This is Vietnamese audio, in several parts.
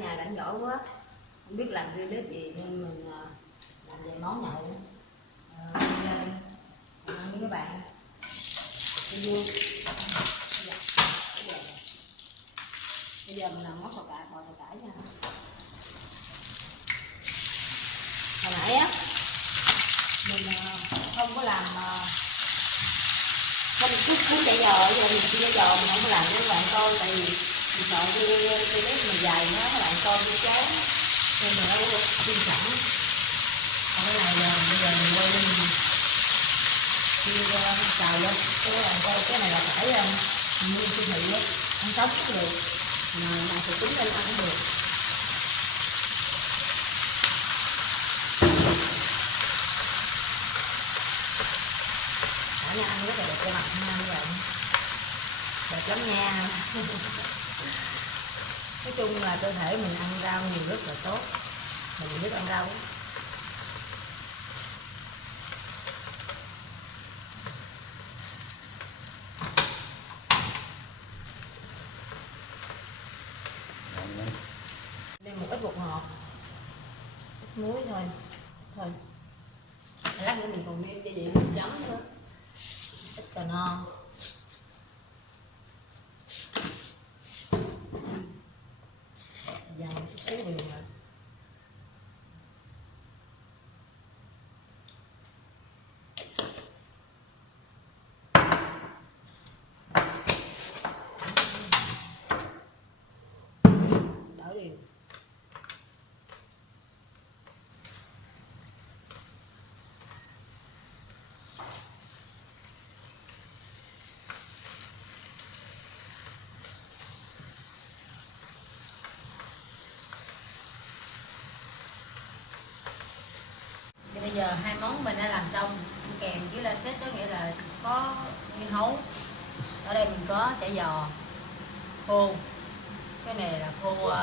nhà rảnh rỗi quá, không biết làm clip gì nên mình làm về món nhậu lên ăn với các bạn vui. Bây giờ mình làm món sò cải, bò sò cải nha. Hồi nãy á mình không có làm không cứ chạy giò, giờ mình chạy giò mình không có làm cho các bạn coi, tại vì mình sợ cái mình dài nó các bạn coi chưa chán nên mình đã chiên sẵn. Còn cái này bây giờ mình quay lên mình chiên xào lên cho các bạn coi. Cái này là cải mình mua siêu thị ấy, ăn sống cũng được, mà thì tính lên ăn cũng được. Nha, ăn rất là đẹp cho mặt nha các bạn, đẹp lắm nha. Nói chung là cơ thể mình ăn rau nhiều rất là tốt, mình biết ăn rau. Đây một ít bột ngọt, ít muối thôi. Lát nữa mình còn nêm gia vị nước chấm nữa, ít cà no. Dầu chút xíu đường rồi. Đảo đều. Bây giờ hai món mình đã làm xong, kèm với la set, có nghĩa là có dưa hấu. Ở đây mình có chả giò khô, cái này là khô,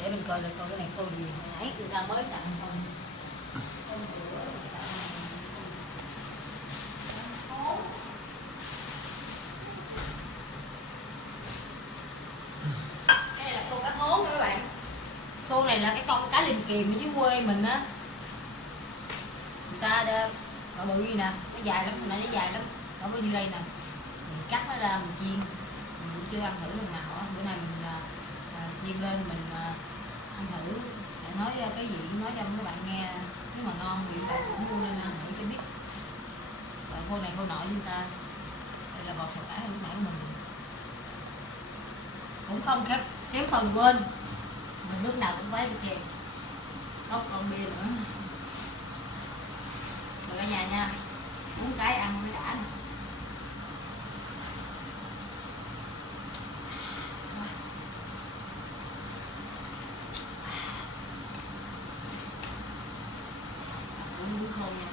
để mình coi là coi cái này khô gì hồi nãy người ta mới tặng thôi. Cái này là khô cá hố nha các bạn. Khô này là cái con cá lim kìm ở dưới quê mình á, người ta ở bự gì nè, nó dài lắm, này nó dài lắm, ở bao nhiêu đây nè, mình cắt nó ra mình chiên, mình chưa ăn thử lần nào á. Bữa nay mình chiên lên mình ăn thử, sẽ nói cái gì nói cho các bạn nghe, nếu mà ngon thì bạn cũng mua lên ăn thử cho biết. Loại khô này khô nội với người ta. Đây là bò sò cải lúc nãy của mình, cũng không kém phần quên mình lúc nào cũng phải kèm cốc con bia nữa. Rồi cả nhà nha, uống cái ăn mới đã. Uống nước khô nha.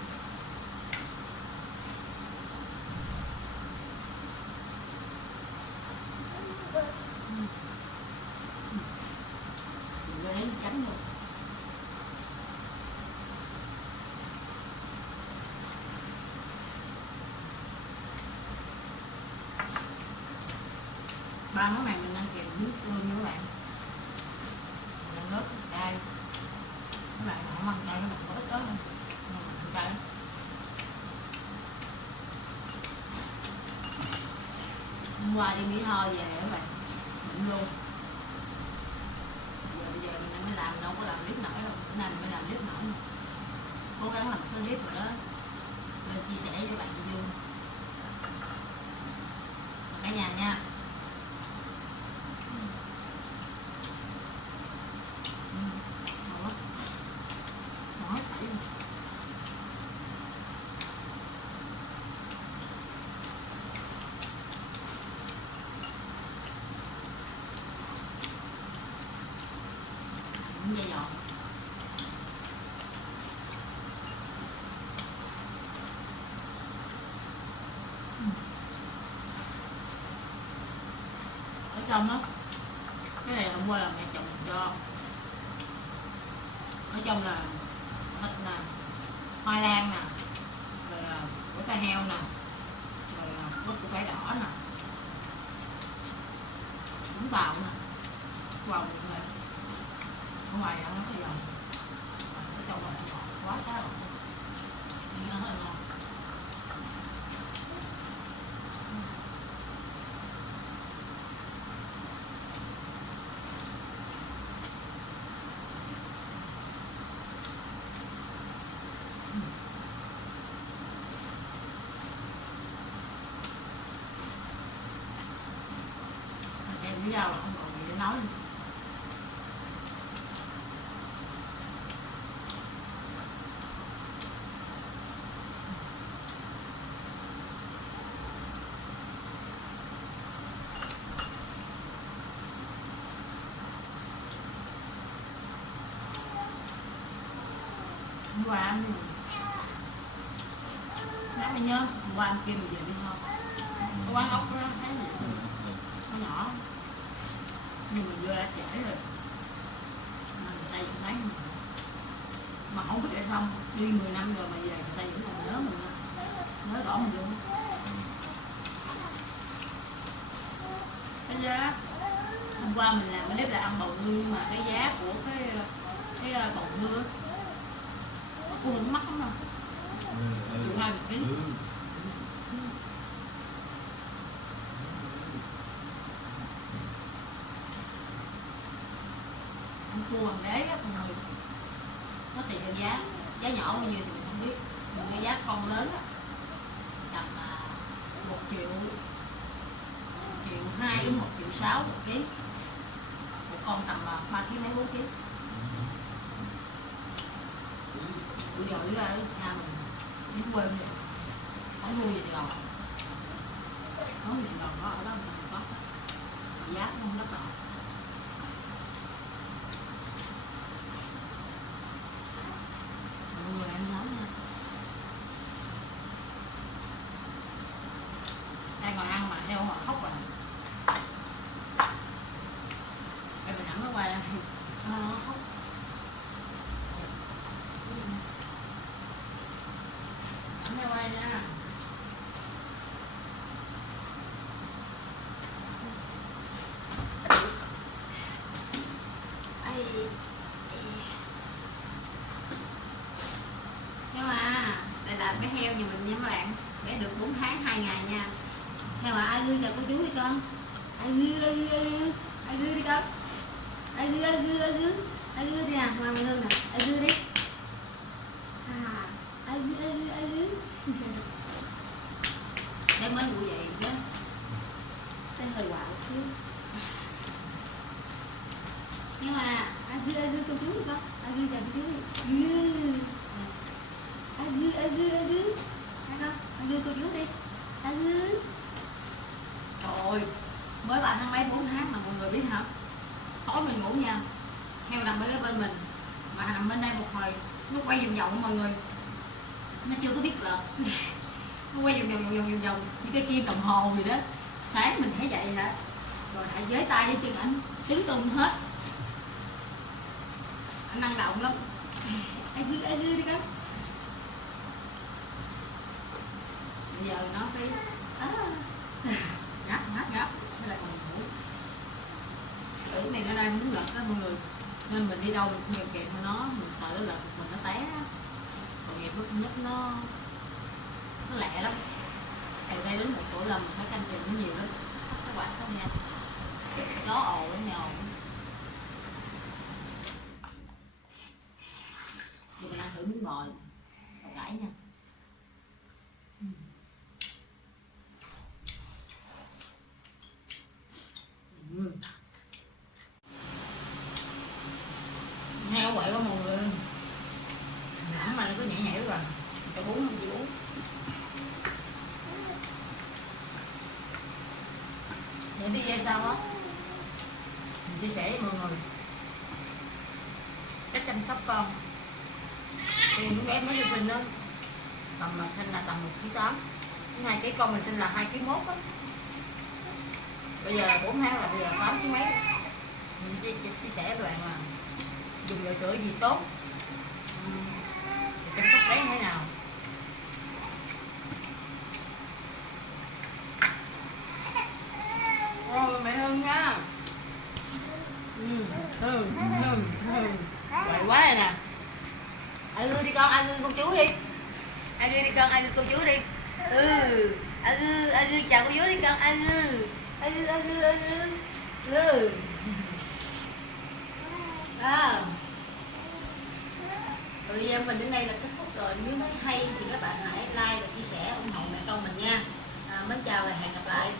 Rồi lấy chấm luôn. Ba món này mình ăn kèm nước luôn nha các bạn. Mình ăn nước cay. Các bạn không ăn cay các bạn có ít đó thôi. Cay. Hôm qua đi Mỹ Tho về các bạn, bệnh luôn. Bây giờ mình mới làm, đâu có làm clip nổi đâu. Bữa nay mình mới làm clip nổi. Cố gắng làm cái clip rồi đó, lên chia sẻ với bạn vui. Cả nhà nha. Dây giò ở trong đó, cái này hôm qua là mẹ chồng cho, ở trong là thịt nè, khoai lang nè, rồi của tai heo nè, rồi bắp củ cải đỏ nè, bún bào nè, Wow, ở ngoài nó có dầu, cái trong này ngọt quá sao, nó rất là ngon. Em với rau là không còn gì để nói nữa. Hôm qua ăn nhớ mày nhớ hôm qua ăn kia mình về đi không? Quán ốc đó thấy gì? Nó nhỏ nhưng mà vừa đã trễ rồi mà người ta vẫn thấy mà không biết tại sao đi 10 năm rồi mà về người ta vẫn còn nhớ mình, nhớ rõ mình luôn. Cái giá hôm qua mình làm cái clip là ăn bầu ngư nhưng mà cái giá của cái bầu ngư nó cũng không mắc lắm đâu, chịu 2 kg. Ăn cua hoàng đế á, mọi người nó tùy theo giá nhỏ bao nhiêu thì mình không biết, nhưng cái giá con lớn á tầm 1 triệu, 1,2 triệu đến 1,6 triệu một ký, một con tầm 3 kg mấy 4 kg. Bữa giờ ra ở nhà mình đến quê mình không nuôi gì thì còn nói gì còn có ở đó mình có giá cũng không đắt đỏ. Mọi người em nói nha, đang ngồi ăn mà heo mà khóc rồi em mình ẵm nó qua nó khóc. Ẵm nó qua nha. Nhưng mà đây là cái heo nhà mình nha các bạn, bé được 4 tháng 2 ngày nha. Heo ai gư chào cô chú đi con, ai gư đi con, ai gư đi nè, ngoài mình hương nè, ai gư đi, ai gư để mới ngủ dậy chứ, cái hơi quạo xíu. Nhưng mà ai gư cô chú đi con, ai gư chào cô chú đi, ai gư hay không, ai gư cô chú đi, ai gư. Trời ơi, mới 3 tháng mấy 4 tháng mà mọi người biết hả, tối mình ngủ nha, heo nằm ở bên mình mà nằm bên đây một hồi nó quay vòng vòng mọi người, nó chưa có biết lật nó quay vòng vòng như cái kim đồng hồ gì đó. Sáng mình thấy vậy hả, rồi hãy với tay với chân ảnh tứ tung hết, anh năng động lắm. Ai gư đi con. Bây giờ nó phải ngáp hay là còn ngủ. Tưởng này nó đang muốn lật đó mọi người, nên mình đi đâu mình cũng kèm theo nó, mình sợ nó lật mình nó té. Tội nghiệp lúc nhất nó lẹ lắm. Từ đây đến 1 tuổi là mình phải canh chừng nó nhiều lắm, tắt cái quạt không nha, gió ồn nó nhồn. Giờ mình ăn thử miếng bò xào cải nha. Heo quậy quá mọi người, nhãn mà nó có nhảy rồi, cho bún không chịu uống. Để video sau á mình chia sẻ với mọi người cách chăm sóc con. Thì những bé mới được mình đó tầm sinh là tầm 1,8 kg, 2 kg, con mình sinh là 2,1 kg á. Bây giờ là 4 tháng là bây giờ 8 kg mấy. Mình sẽ chia sẻ với bạn là dùng loại sữa gì tốt, chăm sóc bé như thế nào. Mẹ Hương nha. Quậy quá này nè. Ai gư đi con, ai gư cô chú đi. Ai gư đi con, ai gư cô chú đi. Ai gư chào cô chú đi con, ai gư. Ai gư, ai gư, ai gư. À. Rồi video mình đến đây là kết thúc rồi. Nếu thấy hay thì các bạn hãy like và chia sẻ ủng hộ mẹ con mình nha. Mến chào và hẹn gặp lại.